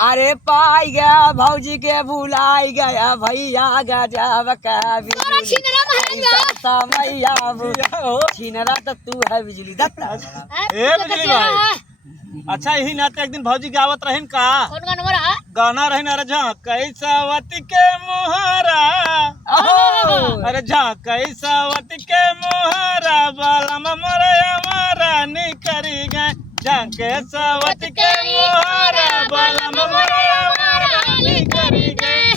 अरे पाई गया भौजी के भुलाई गया भैया गजब का बिजुली मैया छिनरा तो तू है बिजली दत्ता। ए बिजली भाई, अच्छा यही नाते एक दिन भौजी के आवत रहीन का गाना रहीन, अरे झांकई सावती के मुहारा, अरे झांकई सावती के मुहारा बालम मरे हमारा निकरी गए, झांके सावती के मुहारा बालम मरे हमारा निकरी गए।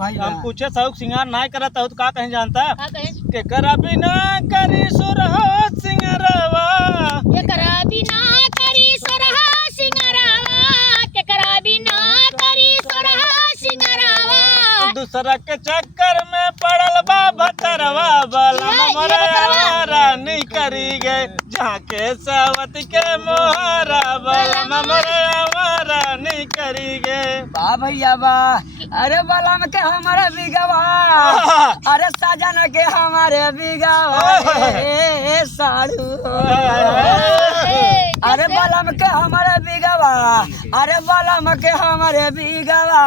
हम पूछे सौक सिंगार ना करता हो तो का कहीं जानता के करा बिना करी सुरहो सिंगरवा, के करा बिना करी सुरहा सिंगरावा, के करा बिना करी सुरहा सिंगरावा। दूसरा के चक्कर में पड़ल बा भतरवा बालम मरे हमारा नहीं करी गए, झांके सावत के मोहरा बालम मरे हमारा नहीं करी गए। वाह भैया वाह, अरे बालम के हमारे बिगवा, अरे साजन के हमारे बिगवा साड़ू, अरे बालम के हमारे बिगवा, अरे बालम के हमारे बिगवा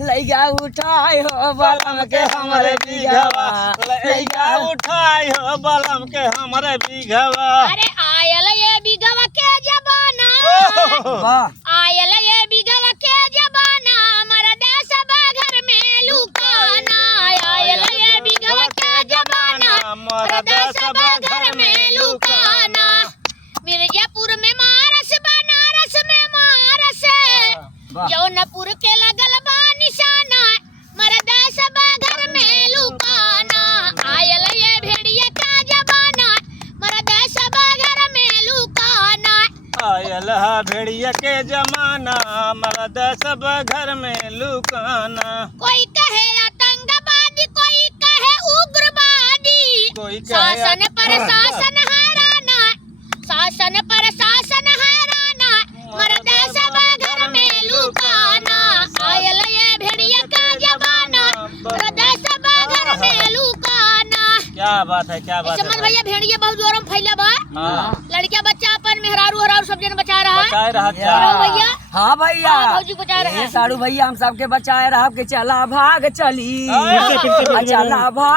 लैया उठाई हो बालम के हमारे बिगवा, लैया उठाई हो बालम के हमारे बिगवा। अरे आयल ये बिगवा के जबाना, आयल ये बिगवा के जबाना, हमारा देश घर में लुकाना, आयल ये बिगवा के जबाना, हमारा देश घर में लुकाना। मिर्जापुर में मारस, बनारस में मारस, जौनपुर के लगल बा निशाना, मरदा सब घर में लुकाना, आयल ये भेड़िया का जबाना, मरदा सब घर में लुकाना। आयल हा भेड़िया के जमाना, मर्द सब घर में लुकाना। कोई कहे आतंकवादी, कोई कहे उग्रवादी, कोई कहे शासन पर शासन हैराना, शासन पर शासन हैराना, मरदा सब घर में लुकाना, आयल ये भेड़िया का जबाना, मरदा सब घर में लुकाना। क्या बात है, क्या बात है समझ भैया, भेड़िया बहुत जोरों में फैला बा, लड़किया बच्चा अपन मेहरारू हरारू सब जन बचा रहा है, बचाए रहा भैया। हाँ भैया, भौजी बचा रहा है साड़ू भैया हम सबके बचाए रहा के चला भाग चली, चला भाग